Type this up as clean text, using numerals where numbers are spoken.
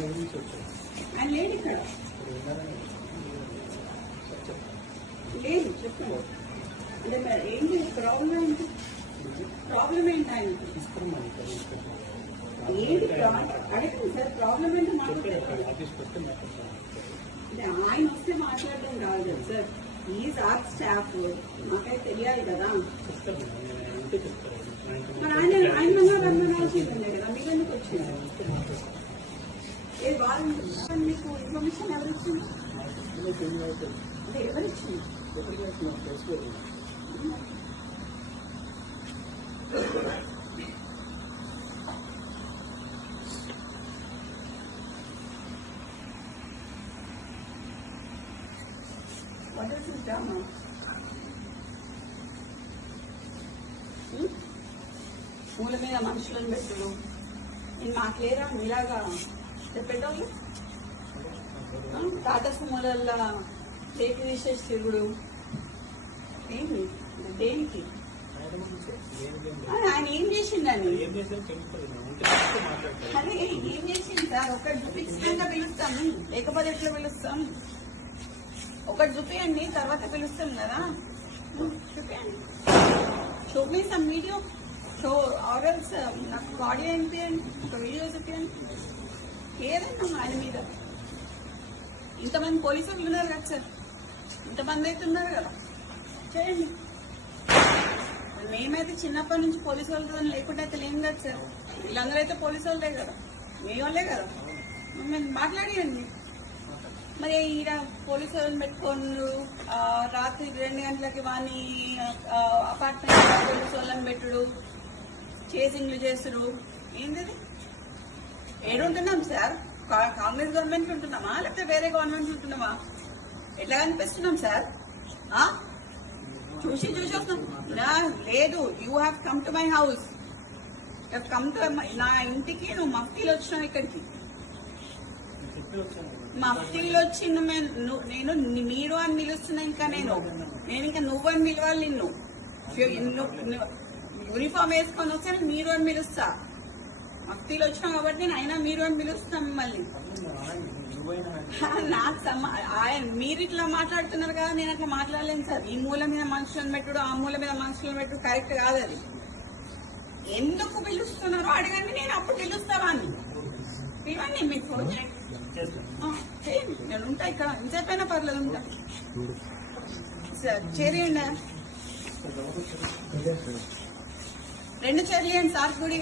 ఆయన లేడు ఇక్కడ, లేదు చెప్పండి. అంటే ఏంటి ప్రాబ్లం ఏంటి? ప్రాబ్లం ఏంటి ఆయన? ఏంటి అడగండి సార్, ప్రాబ్లం ఏంటి మాట్లాడారు? అంటే ఆయన వస్తే మాట్లాడడం కాదు కదా సార్, ఈజ్ ఆర్ స్టాఫ్, మాకైతే తెలియాలి కదా. మరి ఆయన రమ్మనాల్సిందే కదా, మీకు ఎందుకు వచ్చింది? వాళ్ళు మీకు ఇన్ఫర్మేషన్ ఎవరు ఇచ్చింది? అంటే ఎవరు ఇచ్చింది? What is this drama? మూల మీద మనుషులను పెట్టుడు, నేను మాట్లేరా మీలాగా చెప్పేటోళ్ళు. టాటా సుమోలల్లా టేక్ తీసేసి తిరుగుడు ఏంటి? దేనికి? ఆయన ఏం చేసిండని? అదే ఏం చేసింది సార్? ఒకటి చూపించకుండా పిలుస్తాము, లేకపోతే ఎట్లా పిలుస్తాం? ఒకటి చూపియండి, తర్వాత పిలుస్తాం కదా. చూపియండి, చూపిస్తాం వీడియో. సో ఆర్ఎల్స్ నాకు ఆడియో అనిపించండి, ఒక వీడియో చూపించండి ఏదైనా ఆయన మీద. ఇంతమంది పోలీసులు ఉన్నారు కదా సార్, ఇంతమంది అయితే ఉన్నారు కదా, చేయండి. మేమైతే చిన్నప్పటి నుంచి పోలీసు వాళ్ళతో లేకుండా అయితే లేం కదా సార్. వీళ్ళందరూ అయితే పోలీసు వాళ్ళే కదా, మీ వాళ్ళే కదా, మాట్లాడియండి. మరి ఈడ పోలీసు వాళ్ళని పెట్టుకోండు, రాత్రి 2 గంటలకి వాని అపార్ట్మెంట్ పోలీసు వాళ్ళని పెట్టుడు, చేసింగ్లు చేసుడు, ఏంది? ఏడుంటున్నాం సార్? కాంగ్రెస్ గవర్నమెంట్ ఉంటున్నామా లేకపోతే వేరే గవర్నమెంట్ ఉంటున్నామా? ఎట్లా కనిపిస్తున్నాం సార్? చూసి వస్తున్నాం. లేదు, you have come to my house, come to నా ఇంటికి. నువ్వు మఫ్తీలో వచ్చినావు ఇక్కడికి, మఫ్తీలో వచ్చి నేను మీరు అని పిలుస్తున్నా. ఇంకా నేను ఇంకా నువ్వు అని పిలవాలి. నిన్ను యూనిఫామ్ వేసుకొని వస్తే మీరు అని పిలుస్తా. మఫ్తీలో వచ్చినావు కాబట్టి నేను అయినా మీరు అని పిలుస్తా మిమ్మల్ని. నాకు మీరు ఇట్లా మాట్లాడుతున్నారు కదా, నేను అట్లా మాట్లాడలేను సార్. ఈ మూల మీద మనుషులను పెట్టుడు, ఆ మూల మీద మనుషులను పెట్టుడు కరెక్ట్ కాదు. అది ఎందుకు పిలుస్తున్నారో అడగండి, నేను అప్పుడు పిలుస్తావా అని. ఇవన్నీ మీకు ఫోన్ చేయండి, నేను ఉంటా ఇక్కడ. ఇంతసేపైనా పర్లేదు, ఉంటా. చేరియండి, 2 చైర్లు ఇవ్వండి సార్, గుడి.